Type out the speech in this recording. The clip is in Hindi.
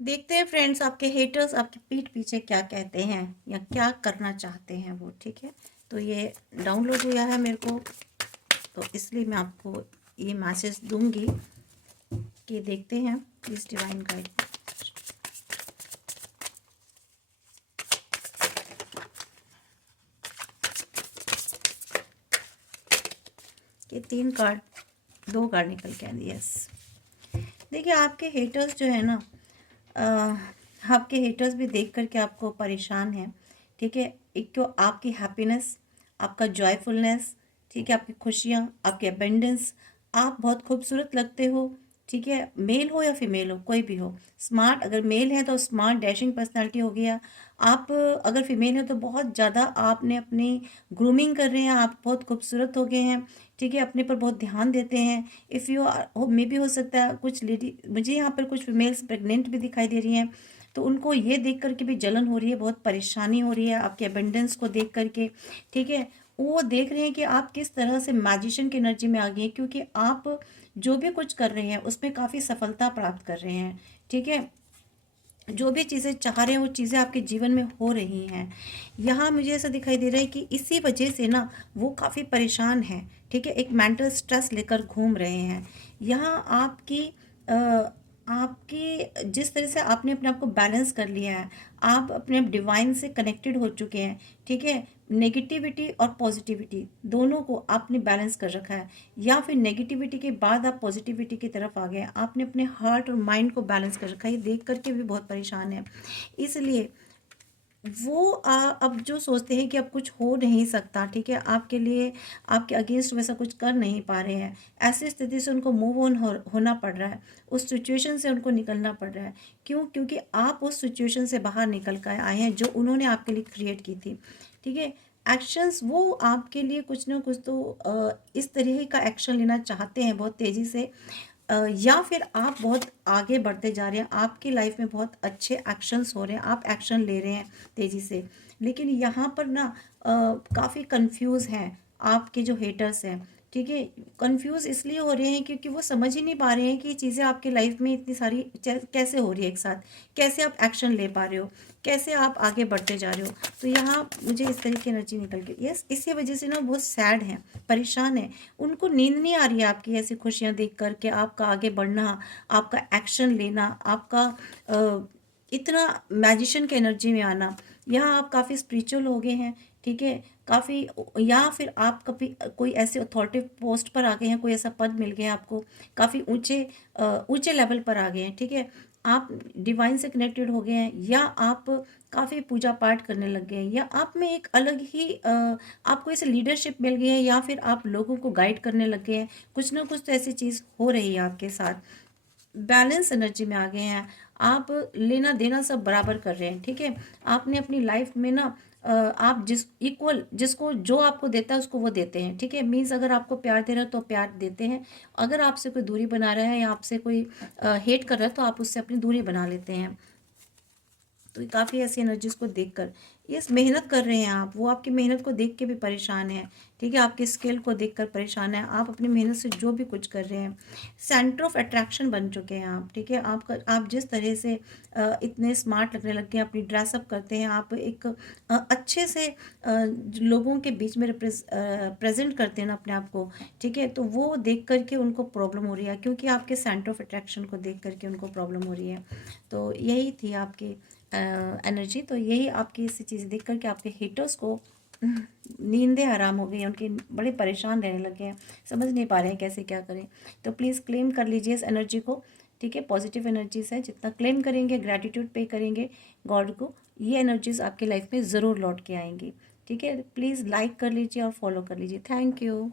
देखते हैं फ्रेंड्स, आपके हेटर्स आपकी पीठ पीछे क्या कहते हैं या क्या करना चाहते हैं वो। ठीक है, तो ये डाउनलोड हुआ है मेरे को, तो इसलिए मैं आपको ये मैसेज दूंगी कि देखते हैं प्लीज डिवाइन गाइड। ये 3 कार्ड, 2 कार्ड निकल के आए। यस, देखिए आपके हेटर्स जो है ना, आपके हेटर्स भी देख करके आपको परेशान हैं। ठीक है, एक तो आपकी हैप्पीनेस, आपका जॉयफुलनेस, ठीक है, आपकी खुशियाँ, आपके अबेंडेंस, आप बहुत खूबसूरत लगते हो। ठीक है, मेल हो या फीमेल हो, कोई भी हो, स्मार्ट, अगर मेल है तो स्मार्ट डैशिंग पर्सनालिटी हो गया। आप अगर फीमेल हो तो बहुत ज़्यादा आपने अपनी ग्रूमिंग कर रहे हैं, आप बहुत खूबसूरत हो गए हैं। ठीक है, अपने पर बहुत ध्यान देते हैं। इफ़ यू आर मे भी हो सकता है कुछ लेडी, मुझे यहाँ पर कुछ फीमेल्स प्रेग्नेंट भी दिखाई दे रही हैं, तो उनको ये देख करके भी जलन हो रही है, बहुत परेशानी हो रही है आपके अबेंडेंस को देख करके। ठीक है, वो देख रहे हैं कि आप किस तरह से मैजिशियन की एनर्जी में आ गई हैं, क्योंकि आप जो भी कुछ कर रहे हैं उसमें काफ़ी सफलता प्राप्त कर रहे हैं। ठीक है, जो भी चीज़ें चाह रहे हैं वो चीज़ें आपके जीवन में हो रही हैं। यहाँ मुझे ऐसा दिखाई दे रहा है कि इसी वजह से ना वो काफ़ी परेशान हैं। ठीक है, एक मेंटल स्ट्रेस लेकर घूम रहे हैं। यहाँ आपकी जिस तरह से आपने अपने आप को बैलेंस कर लिया है, आप अपने डिवाइन से कनेक्टेड हो चुके हैं। ठीक है, नेगेटिविटी और पॉजिटिविटी दोनों को आपने बैलेंस कर रखा है, या फिर नेगेटिविटी के बाद आप पॉजिटिविटी की तरफ आ गए। आपने अपने हार्ट और माइंड को बैलेंस कर रखा है, ये देख करके भी बहुत परेशान है। इसलिए वो अब जो सोचते हैं कि अब कुछ हो नहीं सकता, ठीक है, आपके लिए, आपके अगेंस्ट वैसा कुछ कर नहीं पा रहे हैं, ऐसी स्थिति से उनको मूव ऑन होना पड़ रहा है, उस सिचुएशन से उनको निकलना पड़ रहा है। क्यों? क्योंकि आप उस सिचुएशन से बाहर निकल कर आए हैं जो उन्होंने आपके लिए क्रिएट की थी। ठीक है, एक्शंस वो आपके लिए कुछ ना कुछ तो इस तरह का एक्शन लेना चाहते हैं बहुत तेज़ी से, या फिर आप बहुत आगे बढ़ते जा रहे हैं, आपकी लाइफ में बहुत अच्छे एक्शंस हो रहे हैं, आप एक्शन ले रहे हैं तेज़ी से। लेकिन यहाँ पर ना काफ़ी कंफ्यूज हैं आपके जो हेटर्स हैं। ठीक है, कंफ्यूज इसलिए हो रहे हैं क्योंकि वो समझ ही नहीं पा रहे हैं कि ये चीज़ें आपके लाइफ में इतनी सारी कैसे हो रही है एक साथ, कैसे आप एक्शन ले पा रहे हो, कैसे आप आगे बढ़ते जा रहे हो। तो यहाँ मुझे इस तरह की एनर्जी निकल के, यस, इसी वजह से ना बहुत सैड हैं, परेशान हैं। उनको नींद नहीं आ रही है आपकी ऐसी खुशियाँ देख कर के, आपका आगे बढ़ना, आपका एक्शन लेना, आपका इतना मैजिशियन की एनर्जी में आना। यहाँ आप काफ़ी स्पिरिचुअल हो गए हैं। ठीक है, काफ़ी, या फिर आप कभी कोई ऐसे अथॉरिटी पोस्ट पर आ गए हैं, कोई ऐसा पद मिल गया आपको, काफ़ी ऊंचे ऊंचे लेवल पर आ गए हैं। ठीक है, आप डिवाइन से कनेक्टेड हो गए हैं, या आप काफ़ी पूजा पाठ करने लग गए हैं, या आप में एक अलग ही आपको ऐसे लीडरशिप मिल गई है, या फिर आप लोगों को गाइड करने लग गए हैं। कुछ ना कुछ तो ऐसी चीज़ हो रही है आपके साथ, बैलेंस एनर्जी में आ गए हैं आप, लेना देना सब बराबर कर रहे हैं। ठीक है, आपने अपनी लाइफ में ना आप जिस इक्वल, जिसको जो आपको देता है उसको वो देते हैं। ठीक है, मीन्स अगर आपको प्यार दे रहा है तो प्यार देते हैं, अगर आपसे कोई दूरी बना रहा है या आपसे कोई हेट कर रहा है तो आप उससे अपनी दूरी बना लेते हैं। तो काफ़ी ऐसी एनर्जीज को देखकर, यस, मेहनत कर रहे हैं आप, वो आपकी मेहनत को देख के भी परेशान है। ठीक है, आपके स्किल को देखकर परेशान है, आप अपनी मेहनत से जो भी कुछ कर रहे हैं, सेंटर ऑफ अट्रैक्शन बन चुके हैं आप। ठीक है, आप जिस तरह से इतने स्मार्ट लगने लग गए हैं, अपनी ड्रेसअप करते हैं, आप एक अच्छे से लोगों के बीच में प्रेजेंट करते हैं ना अपने आप को। ठीक है, तो वो देख करके उनको प्रॉब्लम हो रही है, क्योंकि आपके सेंटर ऑफ अट्रैक्शन को देख करके उनको प्रॉब्लम हो रही है। तो यही थी आपकी एनर्जी। तो यही आपकी ऐसी चीज़ें देख कर के आपके हेटर्स को नींदें हराम हो गई हैं, उनके बड़े परेशान रहने लगे हैं, समझ नहीं पा रहे हैं कैसे क्या करें। तो प्लीज़ क्लेम कर लीजिए इस एनर्जी को। ठीक है, पॉजिटिव एनर्जीज है, जितना क्लेम करेंगे, ग्रैटिट्यूड पे करेंगे गॉड को, ये एनर्जीज आपकी लाइफ में ज़रूर लौट के आएंगी। ठीक है, प्लीज़ लाइक कर लीजिए और फॉलो कर लीजिए। Thank you.